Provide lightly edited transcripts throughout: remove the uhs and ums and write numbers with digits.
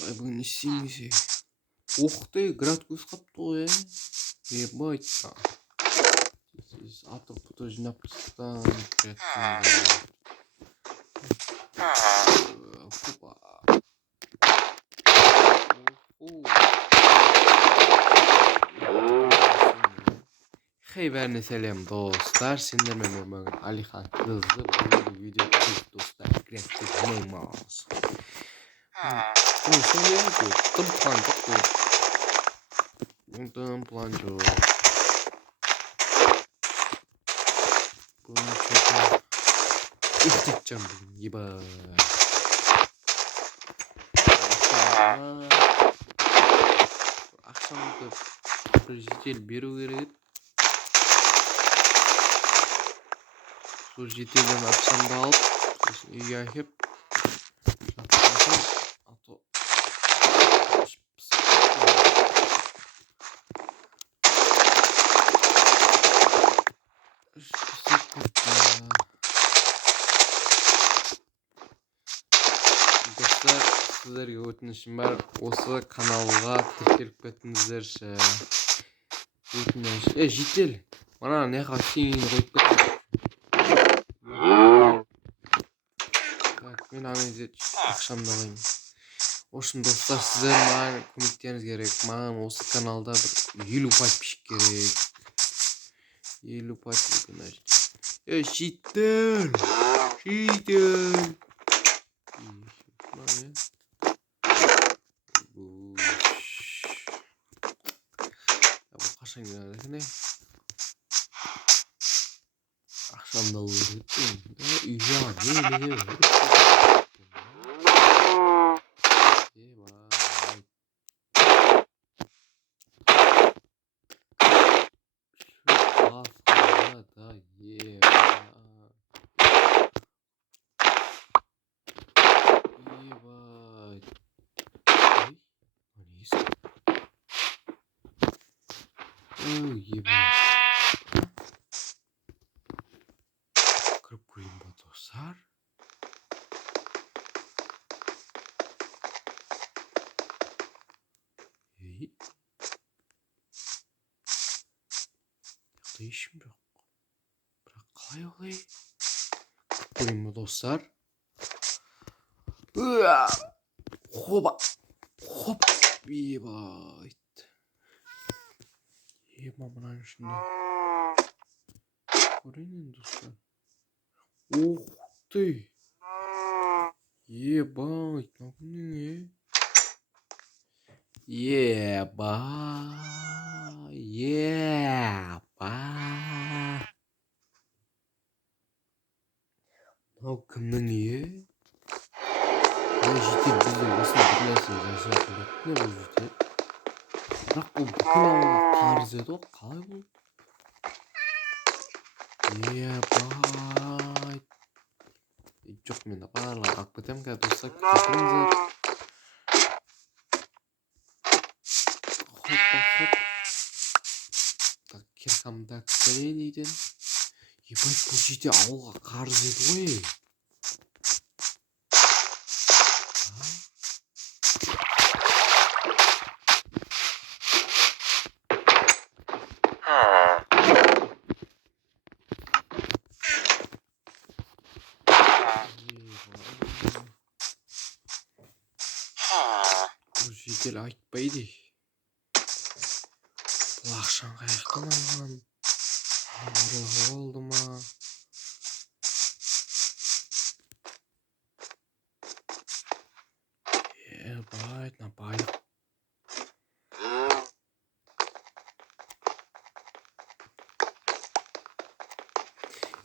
бүгін істеймесе. Ух ты, градус қаптығы, Ебать. Здесь атроп тоже жинап тастан. Опа. Бәріне сәлем достар, сендермен мен Алихан қызы бұл видео достар креатив неймаз. Тым план жоқ. Бұның что-то үстікчем ебай. Ақшамды бір жетел беру керек. Сол жетелден ақшамды алып, үйге әкеп жатқансам, ато достар, сіздерге өтінішім бар, осы каналға тіркеліп кетіңіздерші. Өтініш. Жетел. Мана неға сеңені қойып кетті. Так, мен аменде ақшамды алайын. Ошын достар, сіздер маған көмектеріңіз керек. Маған осы каналда бір 50 подписчик керек. 50 подписчик. Жетел. Қашан келеді? Ақшамды алу керек. Не. Кіріп көрейін ба достар. Ешім жоқ. Бірақ қалай олай? Кіріп көрейін ба достар. Хоба. Ебайт. Мамынан ішінде. Көрейін достар. Ух ты! Ебать, нахуй. Мынау кімнің жетел біздің осыны бір нәрсені жасап білетін бұл жетел. Бірақ бұл бүкіл ауылға қарыз еді ғой, қалай бұл? Ебать. Жоқ, мен барлығын алып кетемін қазір достар, кетіңіздер. Хоп. Так, киркамда кірейін үйден. Ебать, бұл жетел ауылға қарыз еді ғой. Бұл жетел айтпайды. Бұл ақшан қаяқтан алған? Ұрлығы болды ма? Ебать, напайлық.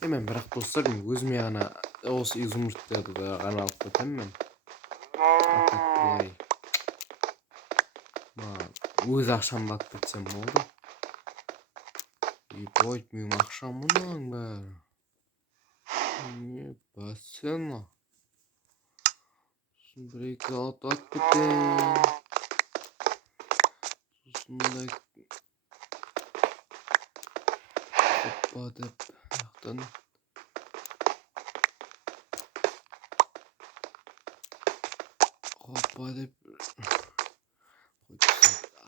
Мен бірақ достар, өзіме ғана осы изумрудтерді ғана алып кетемін мен. Өз ақшамды алып кетсем болды. Ебать, менің ақшам мұның бәрі. Не бассена. Сосын бір-екі алып кетейін. Сосында опа деп аяқтан. Хоп. опа деп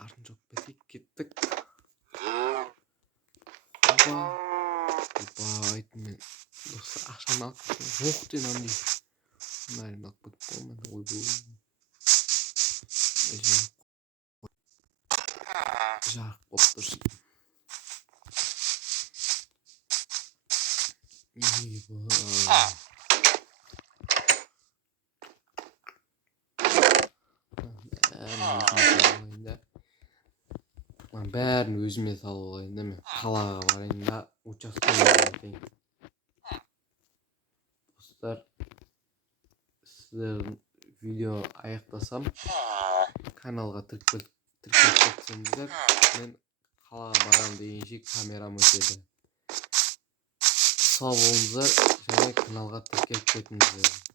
артын жоқ бетейік кеттік. Опа айтымен достар ақшаны алып кеткен оқ ден андай бәрін алып кетіп қоймады. Ойбай жарық болып тұрсын. Бәрін өзіме салып алайын да мен қалаға барайын да учаскеге барайын. Достар, сіздердің видео аяқтасам каналға тіркеліп кетсеңіздер, мен қалаға барам дегенше камерам өтеді. Сау болыңыздар және каналға тіркеліп кетіңіздер.